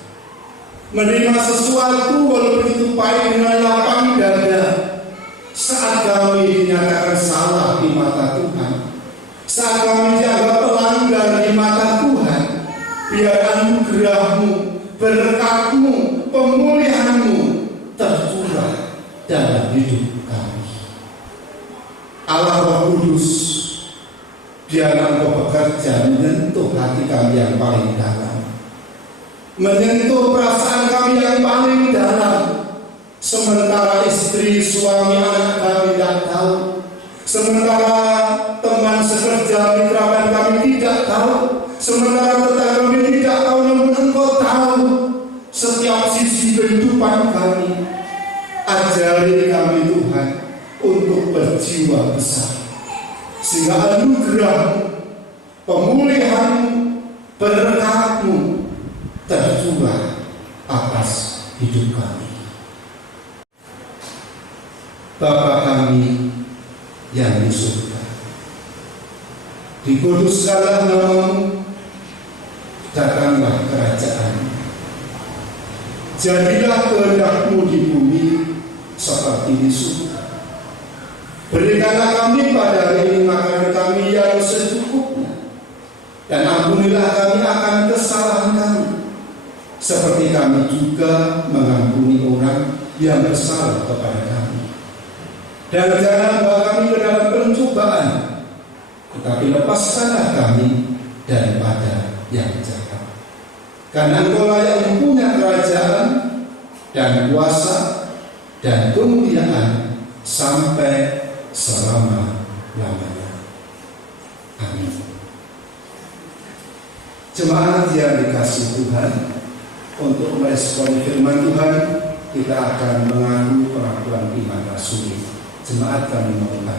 menerima sesuatu walaupun itu pahit dengan lapang dada. Saat kami dinyatakan salah di mata Tuhan, saat kami dianggap pelanggar di mata Tuhan, biar anugerah-Mu, berkat-Mu, pemulihan-Mu tercurah dalam hidup kami. Allah Roh Kudus, biarlah Engkau bekerja menyentuh hati kami yang paling dalam, menyentuh perasaan kami yang paling dalam. Sementara istri, suami, anak kami tidak tahu, sementara teman sekerja, mitra kami tidak tahu, sementara tetangga kami tidak tahu, namun Engkau tahu setiap sisi kehidupan kami. Ajari kami Tuhan untuk berjiwa besar, sehingga anugerah-Mu, pemulihan-Mu, berkat-Mu tercurah atas hidup kami. Bapa kami yang di surga, dikuduskanlah nama-Mu, datanglah kerajaan-Mu, jadilah kehendak-Mu di bumi seperti di surga. Berikanlah kami pada hari ini makanan kami yang secukupnya, dan ampunilah kami akan kesalahan kami, seperti kami juga mengampuni orang yang bersalah kepada kami. Dan jangan bawa kami ke dalam pencobaan, tetapi lepaskanlah kami daripada yang jahat. Karena Engkau yang mempunyai kerajaan dan kuasa dan kemuliaan sampai selama-lamanya. Amin. Jemaat yang dikasihi Tuhan, untuk meresponi firman Tuhan, kita akan mengaku pengakuan iman rasuli. Jemaat kami memulai.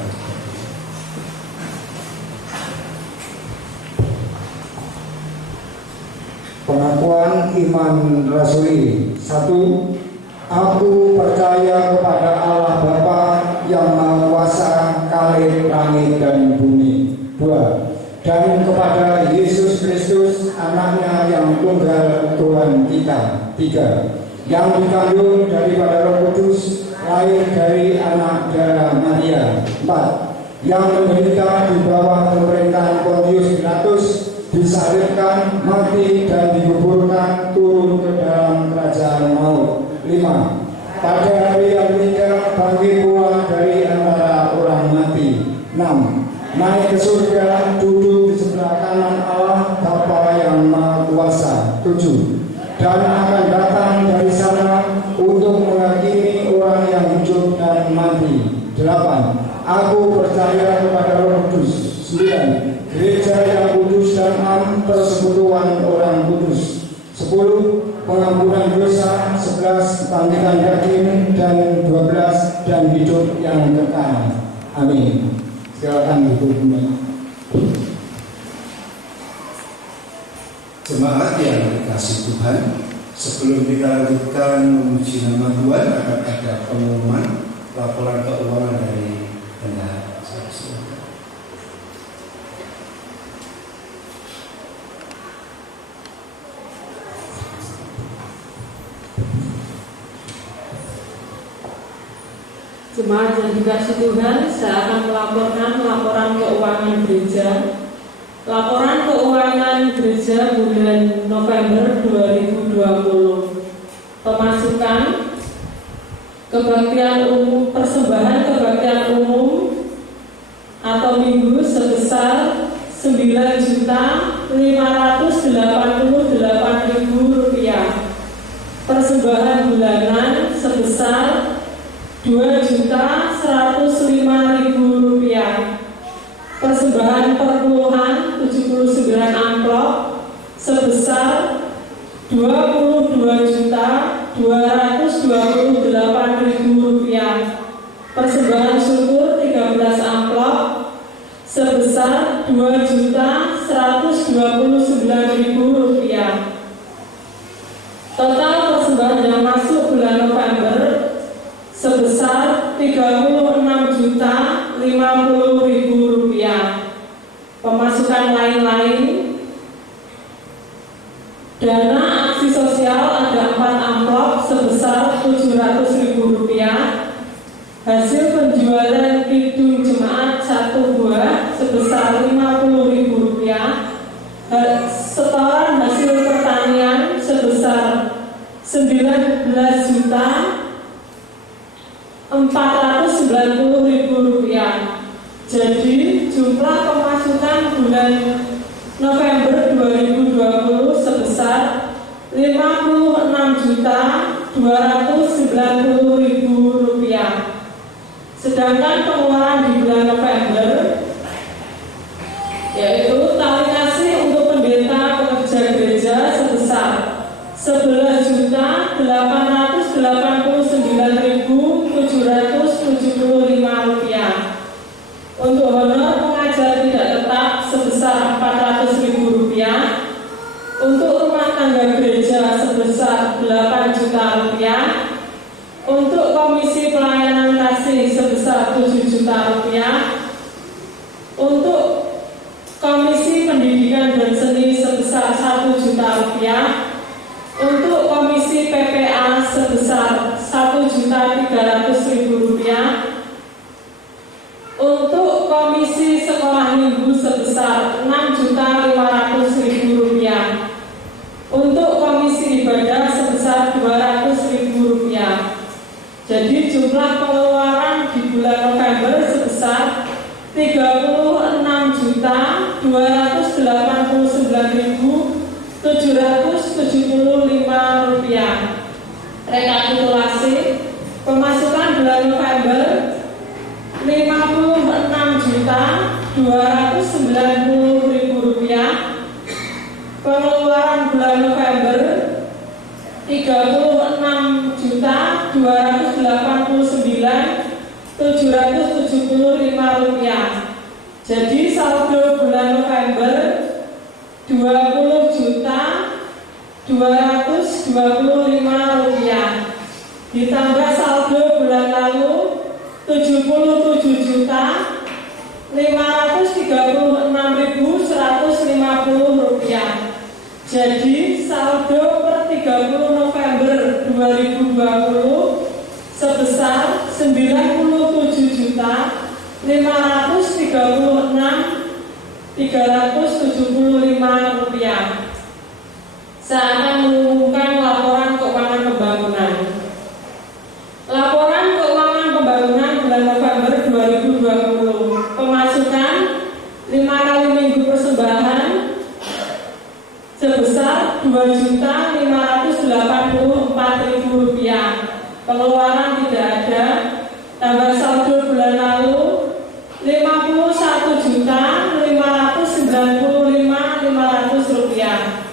Pengakuan iman rasuli. 1. Aku percaya kepada Allah Bapa yang Maha Kuasa, Khalid langit dan bumi. 2. Dan kepada Yesus Kristus, anaknya yang tunggal Tuhan kita. 3. Yang dikandung daripada Roh Kudus, lahir dari anak darah Maria. 4. Yang menderita di bawah pemerintahan Pontius Pilatus, disalibkan, mati dan dikuburkan, turun ke dalam kerajaan maut. 5. Pada hari yang ketiga bangkit pula dari antara orang mati. 6. Naik ke surga, duduk di sebelah kanan Allah Bapa yang Maha Kuasa. 7. Dan akan datang dari sana untuk menghakimi orang yang hidup dan mati. 8. Aku percaya kepada Roh Kudus. 9. Gereja yang kudus dan am, persekutuan orang kudus. 10. Pengampunan dosa. 11. Bangkitan daging. Dan 12. Dan hidup yang kekal. Amin. Silakan duduk. Jemaat yang dikasihi Tuhan, sebelum kita lanjutkan memuji nama Tuhan, akan ada pengumuman laporan keuangan dari bendahara. Jemaat yang dikasihi Tuhan, saya akan melaporkan laporan keuangan gereja. Laporan keuangan gereja bulan November 2020. Pemasukan kebaktian umum, persembahan kebaktian umum atau minggu sebesar Rp9.588.000. Persembahan bulanan sebesar Rp2.105.000. sebesar Rp22.228.000. Persembahan syukur 13 amplop sebesar Rp2.129.000. Total persembahan yang masuk bulan November sebesar Rp36.050.000. Pemasukan lain-lain, dana aksi sosial ada 4 amplop sebesar Rp700.000. Hasil penjualan kidung jemaat 1 buah sebesar Rp50.000. Setoran hasil pertanian sebesar Rp19.490.000. Jadi jumlah pemasukan bulan November 2020 sebesar Rp56.290.000. Sedangkan pengeluaran di bulan November yaitu tali kasih untuk pendeta pekerja gereja sebesar Rp11.889.775. Untuk honor pengajar tidak tetap sebesar Rp400.000. Untuk rumah tangga gereja sebesar Rp8 juta. Untuk komisi pelayanan kasih sebesar Rp7 juta. Untuk komisi pendidikan dan seni sebesar Rp1 juta. Untuk komisi PPA sebesar Rp1.300.000. Untuk komisi sekolah minggu sebesar Rp6.500.000. Untuk komisi ibadah sebesar Rp200.000. Jadi jumlah pengeluaran di bulan November sebesar Rp36.289.775. Rekapitulasi pemasukan bulan November Rp56.290.000. Pengeluaran bulan November Rp36.289.775. Jadi saldo bulan November Rp20.225 ditambah saldo bulan lalu Rp77.536.150. Jadi saldo per 30 November 2020 sebesar Rp97.536.375. Saya akan mengumumkan laporan keuangan pembangunan. Laporan keuangan pembangunan bulan November 2020. Pemasukan 5 kali minggu persembahan sebesar Rp2.584.000. Pengeluaran tidak ada. Tambah saldo bulan lalu Rp51.595.500.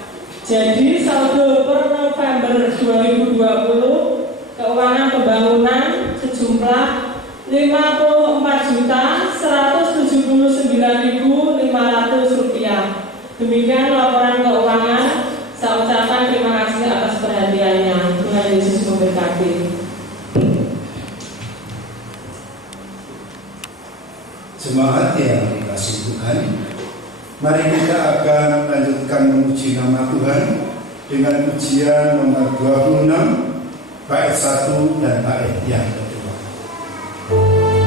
Jadi saldo per November 2020 keuangan pembangunan sejumlah Rp54.179.500. Demikian laporan keuangan. Saya ucapkan terima kasih atas perhatiannya. Tuhan Yesus memberkati. Jemaat yang dikasihi Tuhan, mari kita akan lanjutkan memuji nama Tuhan dengan pujian nomor 26 bait 1 dan bait yang kedua. Oh,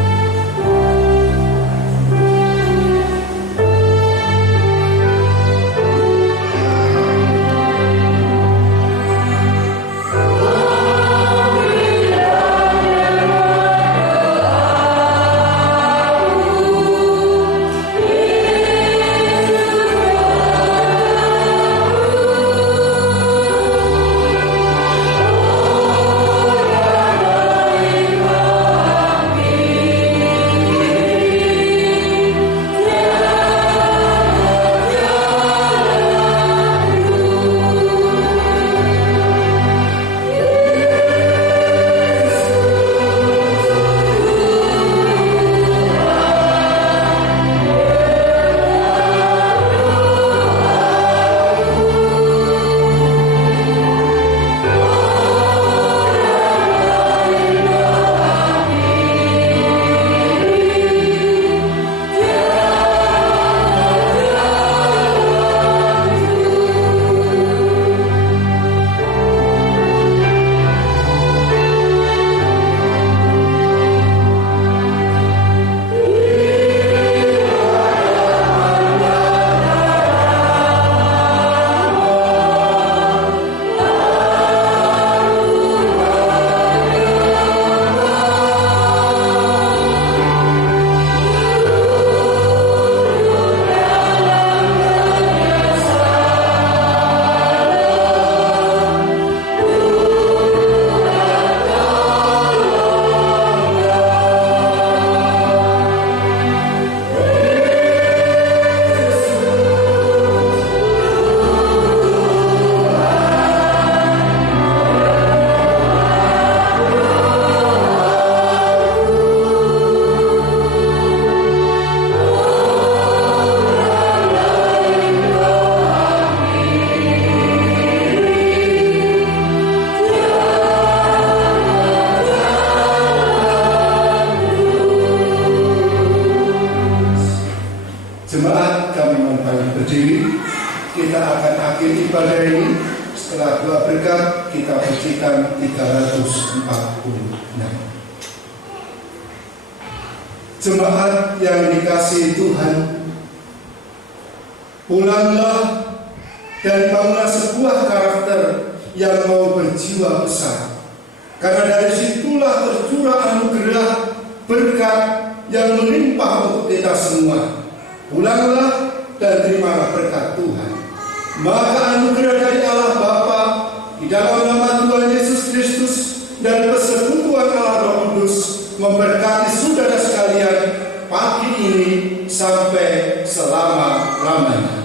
berdiri, kita akan akhiri ibadah ini. Setelah doa berkat, kita percikan 346. Jemaat yang dikasihi Tuhan, pulanglah dan bangunlah sebuah karakter yang mau berjiwa besar. Karena dari situlah tercurah anugerah berkat yang melimpah untuk kita semua. Pulanglah dan terimalah berkat Tuhan. Maka anugerah dari Allah Bapa di dalam nama Tuhan Yesus Kristus dan persekutuan Allah Roh Kudus memberkati saudara sekalian pagi ini sampai selama-lamanya.